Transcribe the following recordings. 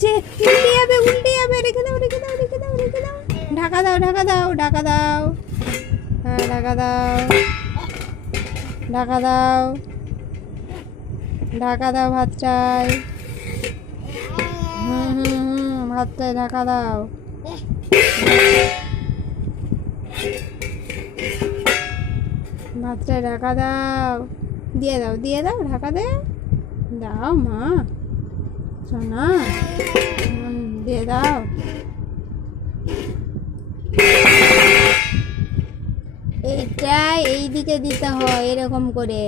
আছে, উল্টে যাবে উল্টে যাবে, রেখে দাও রেখে দাও রেখে দাও রেখে দাও, ঢাকা দাও ঢাকা দাও ঢাকা দাও, হ্যাঁ ঢাকা দাও ঢাকা দাও ঢাকা দাও ভাতটায়, ভাতটায় ঢাকা দাও, ভাতটায় ঢাকা দাও, দিয়ে দাও ঢাকা দে, দাও মা সোনা, দিয়ে দাও, এইটা এই দিকে দিতে হয় এরকম করে,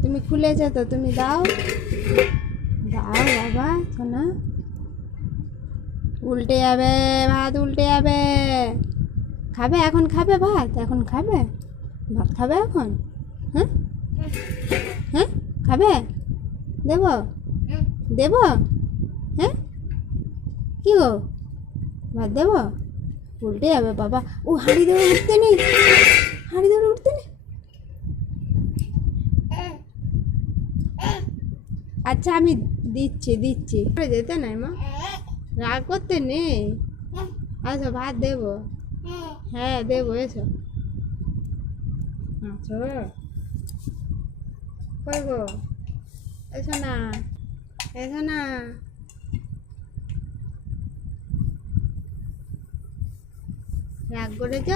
তুমি খুলেছো তো, তুমি দাও দাও বাবা সোনা, উল্টে যাবে ভাত, উল্টে যাবে, খাবে এখন, খাবে ভাত এখন, খাবে ভাত, খাবে এখন, হ্যাঁ হ্যাঁ খাবে, দেব দেব, হ্যাঁ কি গো ভাত দেব, উল্টে যাবে বাবা, ও হাঁড়ি ধরে উঠতে নেই, হাঁড়ি ধরে উঠতে নেই, আচ্ছা আমি দিচ্ছি দিচ্ছি, যেতে নাই মা, রাগ করতে নেই, আচ্ছা ভাত দেবো, হ্যাঁ দেবো, এসো আচ্ছা, কই গো, এসো না এসো না, রাগ করেছ,